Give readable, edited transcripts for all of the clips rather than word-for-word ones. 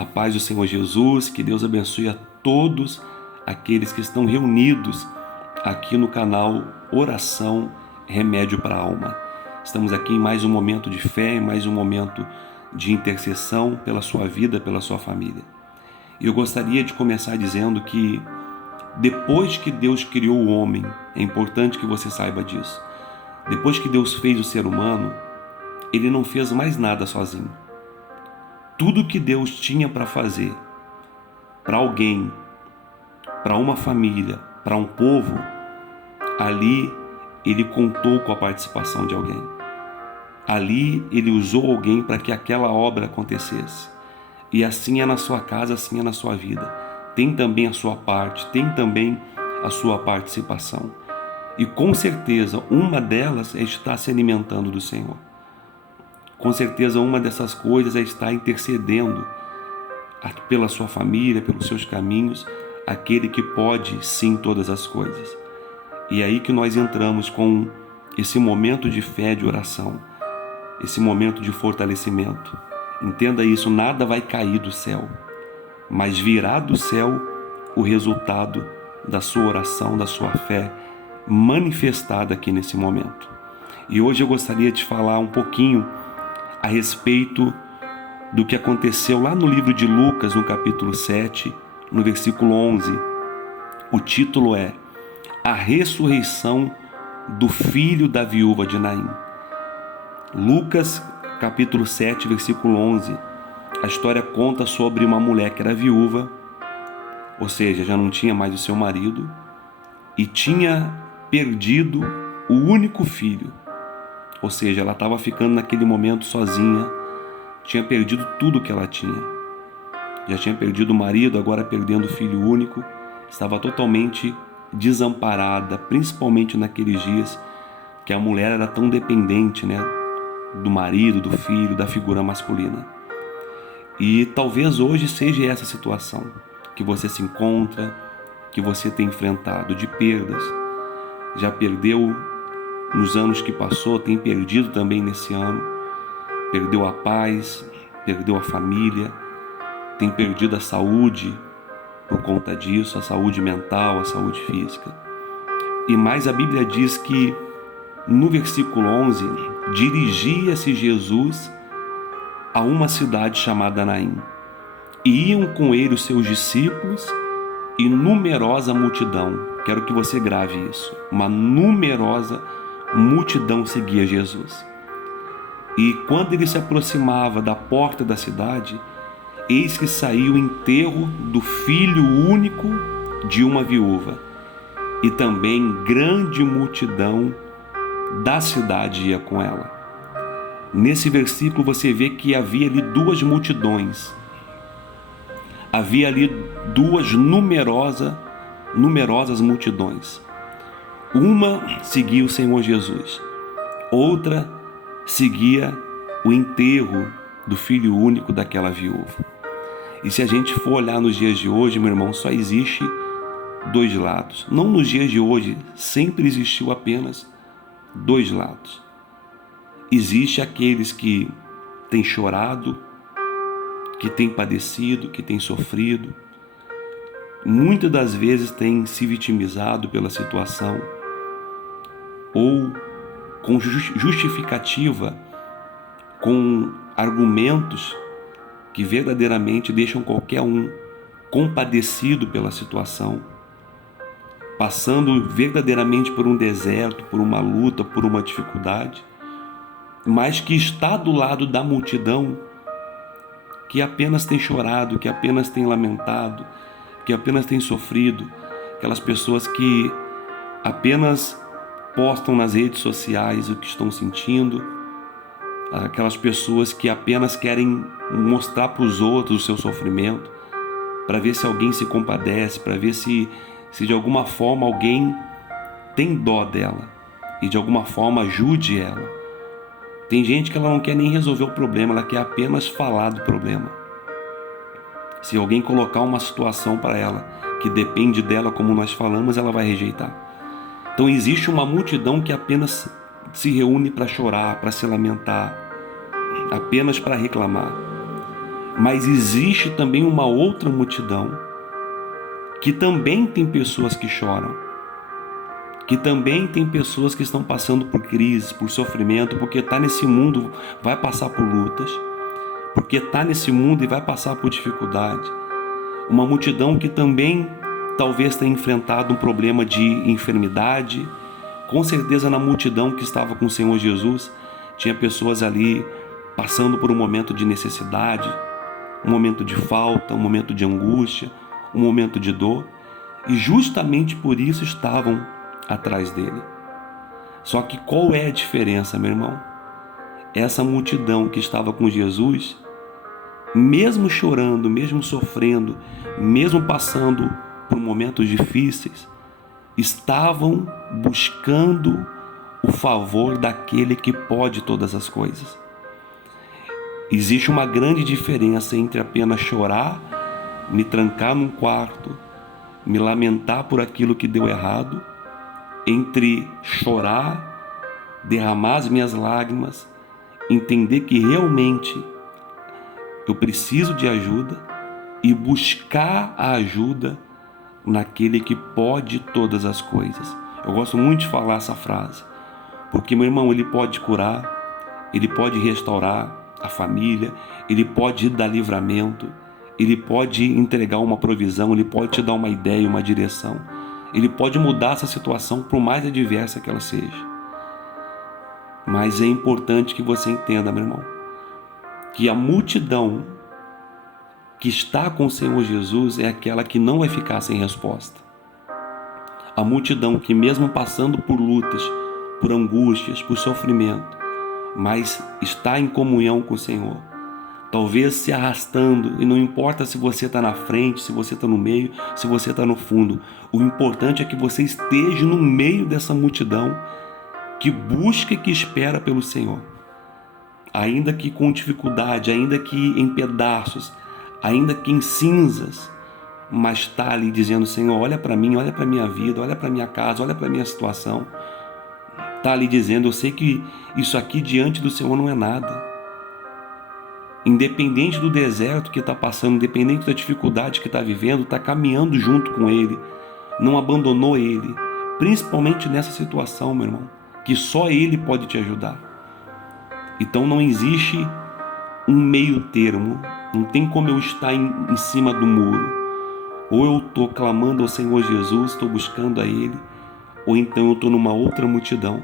A paz do Senhor Jesus, que Deus abençoe a todos aqueles que estão reunidos aqui no canal Oração Remédio para a Alma. Estamos aqui em mais um momento de fé, em mais um momento de intercessão pela sua vida, pela sua família. E eu gostaria de começar dizendo que depois que Deus criou o homem, é importante que você saiba disso, depois que Deus fez o ser humano, Ele não fez mais nada sozinho. Tudo que Deus tinha para fazer para alguém, para uma família, para um povo, ali Ele contou com a participação de alguém. Ali Ele usou alguém para que aquela obra acontecesse. E assim é na sua casa, assim é na sua vida. Tem também a sua parte, tem também a sua participação. E com certeza uma delas é estar se alimentando do Senhor. Com certeza uma dessas coisas é estar intercedendo pela sua família, pelos seus caminhos, aquele que pode sim todas as coisas. E é aí que nós entramos com esse momento de fé, de oração, esse momento de fortalecimento. Entenda isso, nada vai cair do céu, mas virá do céu o resultado da sua oração, da sua fé manifestada aqui nesse momento. E hoje eu gostaria de falar um pouquinho a respeito do que aconteceu lá no livro de Lucas, no capítulo 7, no versículo 11. O título é A Ressurreição do Filho da Viúva de Naim. Lucas, capítulo 7, versículo 11. A história conta sobre uma mulher que era viúva, ou seja, já não tinha mais o seu marido, e tinha perdido o único filho. Ou seja, ela estava ficando naquele momento sozinha, tinha perdido tudo que ela tinha. Já tinha perdido o marido, agora perdendo o filho único, estava totalmente desamparada, principalmente naqueles dias que a mulher era tão dependente, do marido, do filho, da figura masculina. E talvez hoje seja essa situação que você se encontra, que você tem enfrentado de perdas. Já perdeu nos anos que passou, tem perdido também nesse ano. Perdeu a paz, perdeu a família, tem perdido a saúde por conta disso, a saúde mental, a saúde física. E mais a Bíblia diz que no versículo 11, dirigia-se Jesus a uma cidade chamada Naim. E iam com ele os seus discípulos e numerosa multidão. Quero que você grave isso. Uma numerosa multidão seguia Jesus. E quando ele se aproximava da porta da cidade, eis que saiu o enterro do filho único de uma viúva. E também grande multidão da cidade ia com ela. Nesse versículo você vê que havia ali duas multidões. Havia ali duas numerosas multidões. Uma seguia o Senhor Jesus, outra seguia o enterro do filho único daquela viúva. E se a gente for olhar nos dias de hoje, meu irmão, só existe dois lados. Não nos dias de hoje, sempre existiu apenas dois lados. Existe aqueles que têm chorado, que têm padecido, que têm sofrido, muitas das vezes têm se vitimizado pela situação, ou com justificativa, com argumentos que verdadeiramente deixam qualquer um compadecido pela situação, passando verdadeiramente por um deserto, por uma luta, por uma dificuldade, mas que está do lado da multidão que apenas tem chorado, que apenas tem lamentado, que apenas tem sofrido, aquelas pessoas que apenas postam nas redes sociais o que estão sentindo, aquelas pessoas que apenas querem mostrar para os outros o seu sofrimento, para ver se alguém se compadece, para ver se de alguma forma alguém tem dó dela e de alguma forma ajude ela. Tem gente que ela não quer nem resolver o problema, ela quer apenas falar do problema. Se alguém colocar uma situação para ela que depende dela, como nós falamos, ela vai rejeitar. Então existe uma multidão que apenas se reúne para chorar, para se lamentar, apenas para reclamar. Mas existe também uma outra multidão, que também tem pessoas que choram, que também tem pessoas que estão passando por crises, por sofrimento, porque está nesse mundo, vai passar por lutas, porque está nesse mundo e vai passar por dificuldade. Uma multidão que também talvez tenha enfrentado um problema de enfermidade. Com certeza na multidão que estava com o Senhor Jesus, tinha pessoas ali passando por um momento de necessidade, um momento de falta, um momento de angústia, um momento de dor, e justamente por isso estavam atrás dele. Só que qual é a diferença, meu irmão? Essa multidão que estava com Jesus, mesmo chorando, mesmo sofrendo, mesmo passando por momentos difíceis, estavam buscando o favor daquele que pode todas as coisas. Existe uma grande diferença entre apenas chorar, me trancar num quarto, me lamentar por aquilo que deu errado, entre chorar, derramar as minhas lágrimas, entender que realmente eu preciso de ajuda e buscar a ajuda naquele que pode todas as coisas. Eu gosto muito de falar essa frase, porque, meu irmão, ele pode curar, ele pode restaurar a família, ele pode dar livramento, ele pode entregar uma provisão, ele pode te dar uma ideia, uma direção, ele pode mudar essa situação por mais adversa que ela seja. Mas é importante que você entenda, meu irmão, que a multidão que está com o Senhor Jesus é aquela que não vai ficar sem resposta. A multidão que, mesmo passando por lutas, por angústias, por sofrimento, mas está em comunhão com o Senhor, talvez se arrastando, e não importa se você está na frente, se você está no meio, se você está no fundo, o importante é que você esteja no meio dessa multidão que busca e que espera pelo Senhor, ainda que com dificuldade, ainda que em pedaços, ainda que em cinzas, mas está ali dizendo: Senhor, olha para mim, olha para a minha vida, olha para a minha casa, olha para a minha situação. Está ali dizendo: eu sei que isso aqui diante do Senhor não é nada. Independente do deserto que está passando, independente da dificuldade que está vivendo, está caminhando junto com Ele, não abandonou Ele, principalmente nessa situação, meu irmão, que só Ele pode te ajudar. Então não existe um meio termo, não tem como eu estar em cima do muro. Ou eu estou clamando ao Senhor Jesus, estou buscando a Ele, ou então eu estou numa outra multidão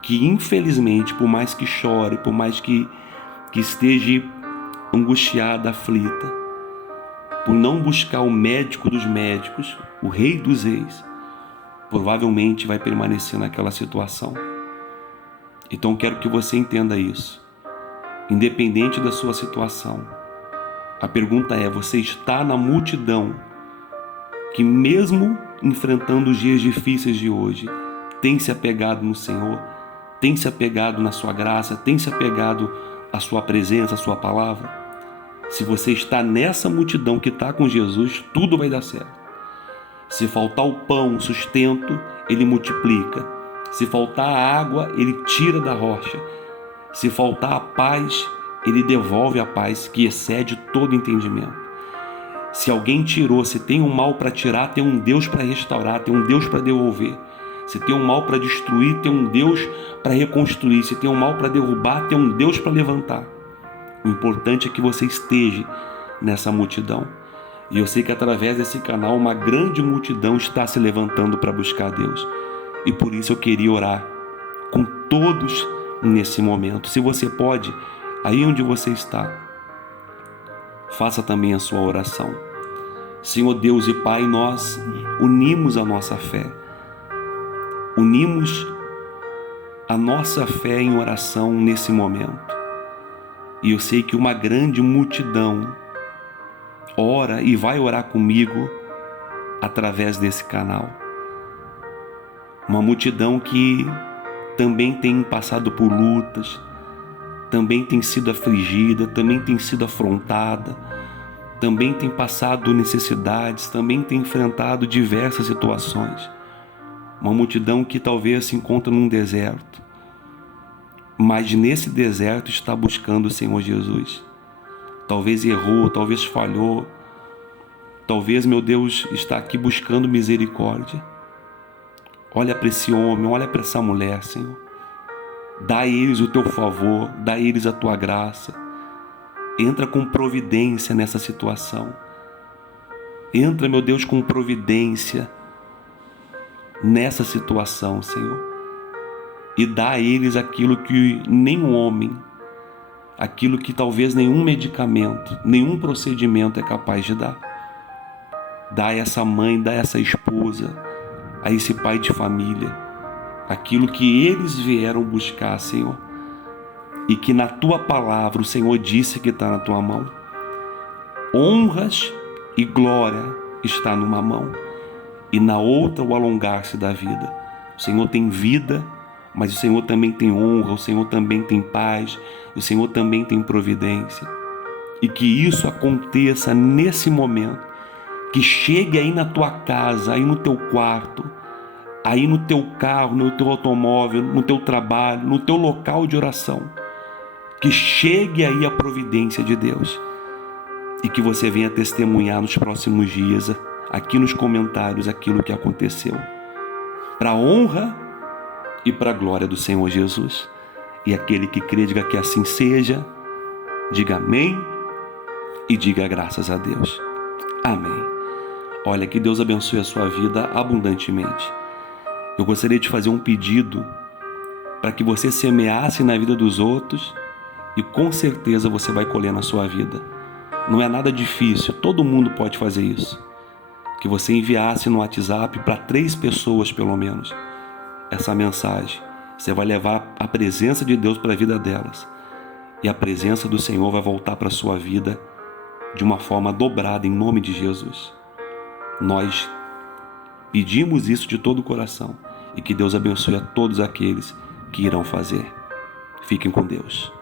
que, infelizmente, por mais que chore, por mais que esteja angustiada, aflita, por não buscar o médico dos médicos, o Rei dos Reis, provavelmente vai permanecer naquela situação. Então quero que você entenda isso. Independente da sua situação, a pergunta é: você está na multidão que, mesmo enfrentando os dias difíceis de hoje, tem se apegado no Senhor, tem se apegado na sua graça, tem se apegado à sua presença, à sua palavra? Se você está nessa multidão que está com Jesus, tudo vai dar certo. Se faltar o pão, o sustento, Ele multiplica. Se faltar a água, Ele tira da rocha. Se faltar a paz, Ele devolve a paz que excede todo entendimento. Se alguém tirou, se tem um mal para tirar, tem um Deus para restaurar, tem um Deus para devolver. Se tem um mal para destruir, tem um Deus para reconstruir. Se tem um mal para derrubar, tem um Deus para levantar. O importante é que você esteja nessa multidão. E eu sei que através desse canal uma grande multidão está se levantando para buscar a Deus. E por isso eu queria orar com todos nesse momento. Se você pode, aí onde você está, faça também a sua oração. Senhor Deus e Pai, nós unimos a nossa fé. Unimos a nossa fé em oração nesse momento. E eu sei que uma grande multidão ora e vai orar comigo através desse canal. Uma multidão que também tem passado por lutas, também tem sido afligida, também tem sido afrontada, também tem passado necessidades, também tem enfrentado diversas situações. Uma multidão que talvez se encontra num deserto, mas nesse deserto está buscando o Senhor Jesus. talvez errou, talvez falhou, talvez, meu Deus, está aqui buscando misericórdia. Olha para esse homem, olha para essa mulher, Senhor. Dá a eles o teu favor, dá a eles a tua graça. Entra com providência nessa situação. Entra, meu Deus, com providência nessa situação, Senhor. E dá a eles aquilo que nenhum homem, aquilo que talvez nenhum medicamento, nenhum procedimento é capaz de dar. Dá a essa mãe, dá a essa esposa, a esse pai de família, aquilo que eles vieram buscar, Senhor, e que na tua palavra o Senhor disse que está na tua mão. Honras e glória está numa mão, e na outra o alongar-se da vida. O Senhor tem vida, mas o Senhor também tem honra, o Senhor também tem paz, o Senhor também tem providência. E que isso aconteça nesse momento, que chegue aí na tua casa, aí no teu quarto, aí no teu carro, no teu automóvel, no teu trabalho, no teu local de oração. Que chegue aí a providência de Deus. E que você venha testemunhar nos próximos dias, aqui nos comentários, aquilo que aconteceu. Para a honra e para a glória do Senhor Jesus. E aquele que crê, diga que assim seja, diga amém e diga graças a Deus. Amém. Olha, que Deus abençoe a sua vida abundantemente. Eu gostaria de fazer um pedido para que você semeasse na vida dos outros e com certeza você vai colher na sua vida. Não é nada difícil, todo mundo pode fazer isso. Que você enviasse no WhatsApp para 3 pessoas pelo menos essa mensagem. Você vai levar a presença de Deus para a vida delas. E a presença do Senhor vai voltar para a sua vida de uma forma dobrada em nome de Jesus. Nós pedimos isso de todo o coração e que Deus abençoe a todos aqueles que irão fazer. Fiquem com Deus.